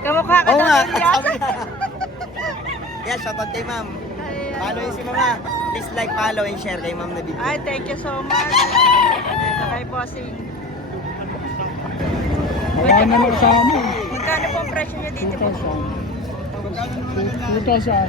Kamukha ka Oo daw nga. ng Elias. Yeah, shoutout kay ma'am. Follow yun si mama. Please like, follow, and share kay ma'am na video. Ay, thank you so much. Ito kay Bossing. Wala na lang sa amin. Magkano po ang presyo niya dito po? 2,000.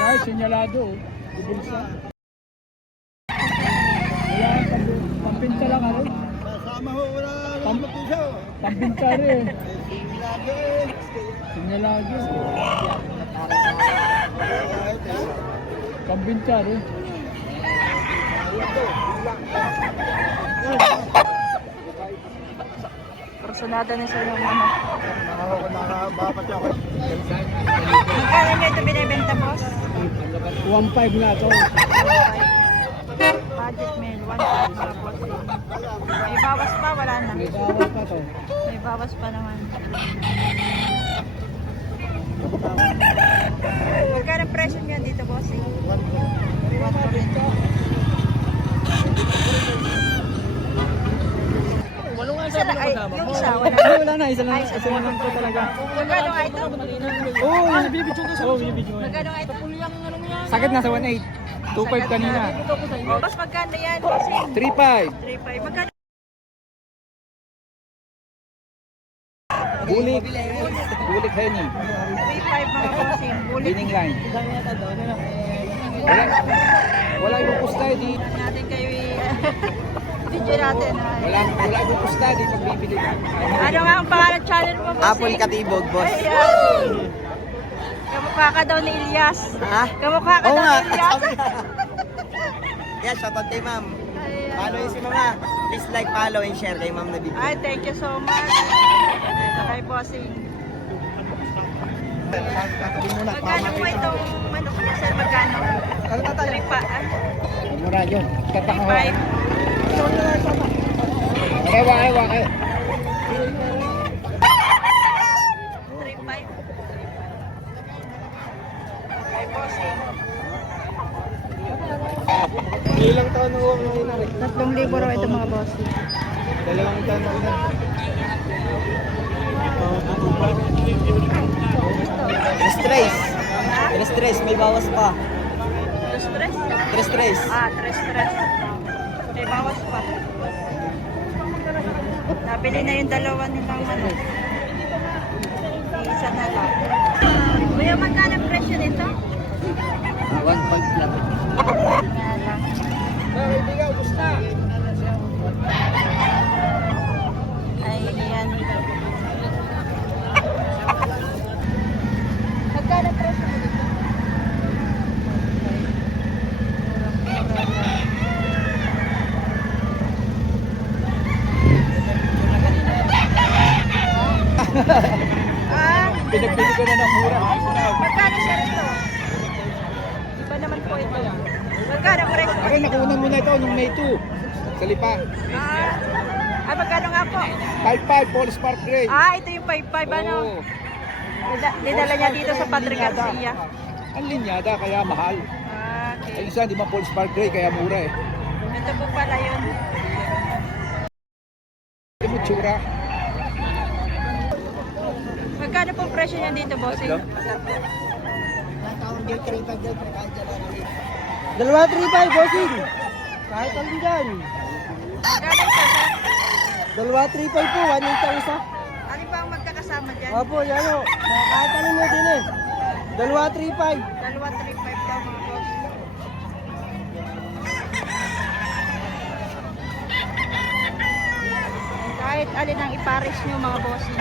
Kaya sinyalado. Ibulsa. Ayan, pampinta lang ano. Kasama ho, wala naman po siya. Pampinta rin. Sinyalado. Pampinta rin. Personada ni Sir yung ano. Nakakabapat siya. Magkano niya ito binibenta, boss? 1,500 na ito. Budget meal, 1,500 mga bossing. May bawas pa, wala na. May bawal pa to. May bawas pa naman. Magkano ang presyo niya dito, bossing? 1,400. Isa lang, ay, yung isa, wala na. Wala na, isa lang. Ay, isa Isa lang po talaga. Magkano nga ito? Oo, nabibidyo ka sa bibidyo. Magkano nga ito? Sakit na sa 1,800. 2,500 kanina. Boss, magkano yan, bossing? 3,500. 3,500. Magkano? Bulik. Bulik Henny. 3,500 mga bossing. Bulit. Winning line. Wala yung pusta di. Natin kayo video natin. Wala yung pusta di pagbibili. Ano nga ang pangalan channel mo, bossing? Apple Katibog, boss. Ayan. Kamukha ka daw ni Elias. Ha? Kamukha ka Oo daw nga. ni Elias. Yeah, shoutout kay ma'am. Ayan. Follow yun si mama. Please like, follow, and share kay ma'am na video. Ay, thank you so much. Ito kay Bossing. Magkano mo itong ano ko na, sir? Magkano? 3 pa. Mura yun. 3,500. Ewa. 3,500. Kay Bossing. Ilang taon na ho ang nangyari? 3,000 raw ito mga bossing. Dalawang taon na ho. Stress. Stress, may bawas pa. Stress? Stress. Ah, stress. May bawas pa. Nabili na yung dalawa nilang ano. Isa na lang. Kuya, magkano ang presyo nito? 1,500 lang. Nga lang. Kaibigan, gusto. Ayan. Magkano ang presyo nito? Pinagbili ko na ng mura. Magkano siya ito? Iba naman po ito. Magkano ang presyo? Aray, nakunan mo na ito nung May 2. Sa Lipa. Magkano nga po? 5,500 Paul Spark Gray. Ito yung 5,500 ano? Oo. Dinala niya dito sa Padre Garcia. Ang linyada, kaya mahal. Okay. Ay isa, di ba Paul Spark Gray, kaya mura eh. Ito po pala yun. Hindi mo tsura. Magkano po presyo niya dito, bossing? Dalawa 3-5, bossing. Kahit alin dyan. Magkano ito, sir? Dalawa 3-5 po, 1-8 ang isa. Ano pa ang magkakasama dyan? Opo, yan o. Kahit alin mo din eh. Dalawa 3-5. Dalawa 3,500 daw mga boss. Kahit alin ang ipares nyo mga bossing.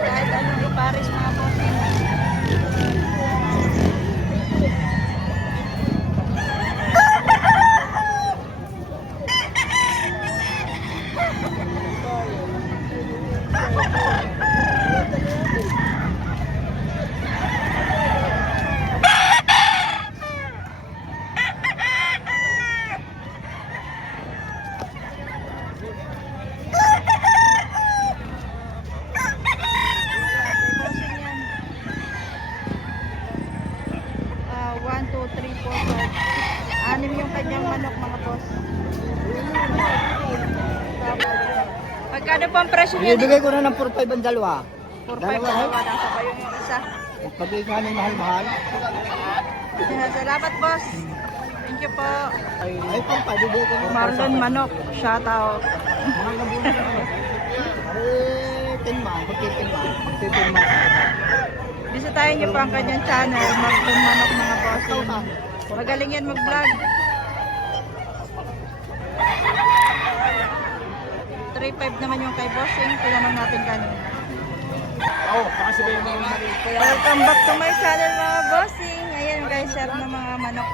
Kahit anong ipares mga bossing. Bossing yan. 1, 2, 3, 4, 5, 6. 6 yung kanyang manok mga boss. Magkano po ang presyo niya? Ibigay ko na ng 4-5 ang dalawa. 4-5 dalawa. Nasa pa yung isa. Pag-ibigay ng mahal-mahal. Salamat boss. Thank you po. Ay, pang pabibigay ko ng Marlon Manok. Shout out. Mahal na buwan. Ay, 10 man. Pag-10 man. Bisitahin niyo po ang kanyang channel. Marlon Manok mga bossing. Magaling yan mag-vlog. 3-5 naman yung kay bossing. Tinanong natin kanina. Oo, pakasibayin mo yung mali. Welcome back to my channel mga bossing. Ayan guys, share ng mga manok.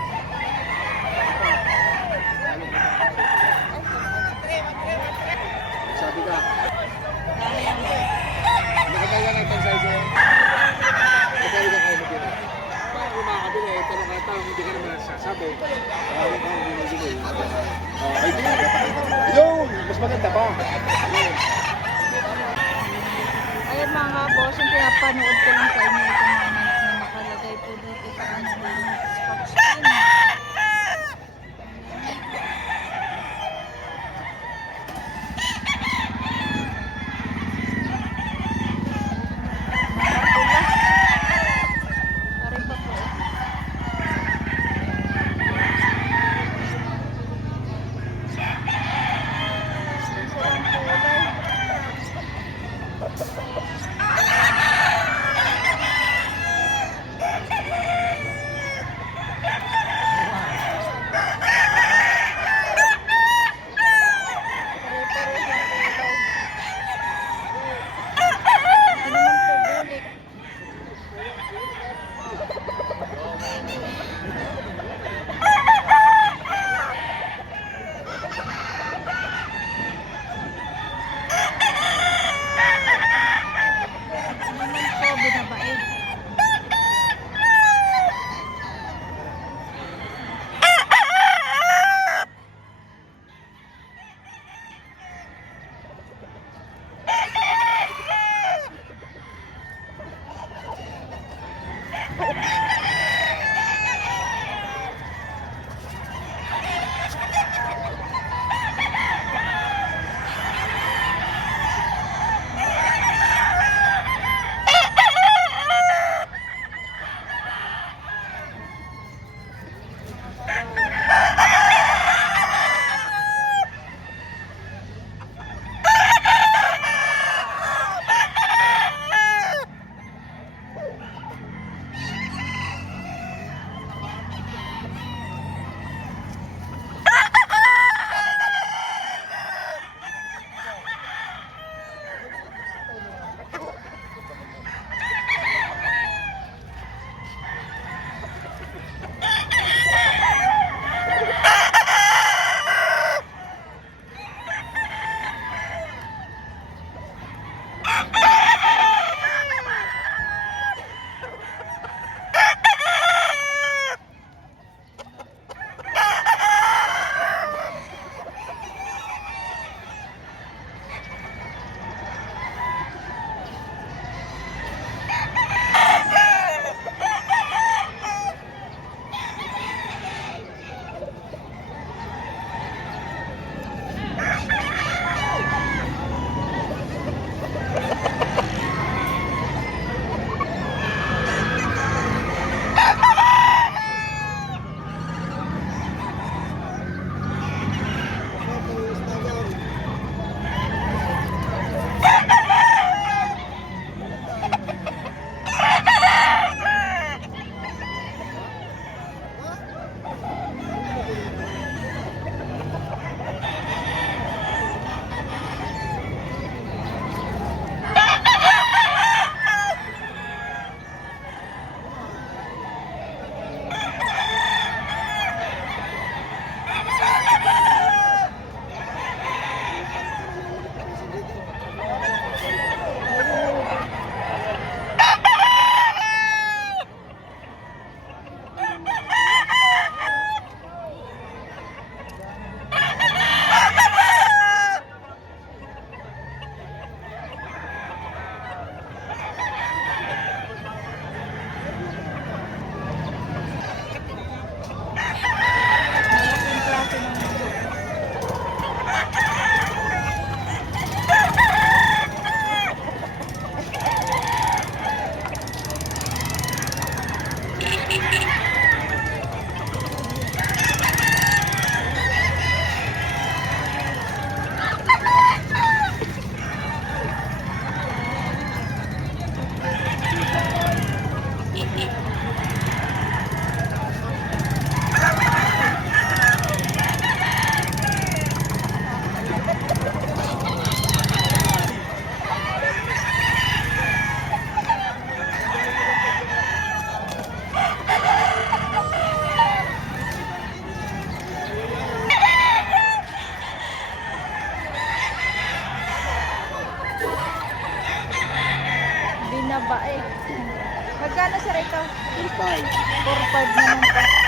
Sabi ka. Nakakaya ng pansize mo. Magkano ka kayo mag-ina? Kung makakabili, ito na katang hindi ka naman sasabi. Parang ka hindi mag-ina. Ay, di. Yun! Mas maganda pa. Ayan mga bossing, pinapanood ko lang sa inyo itong mga manok na nakalagay po dito sa kanilang scotch pin. binaba eh. Magkano sir ito? 35. 4-5 naman po.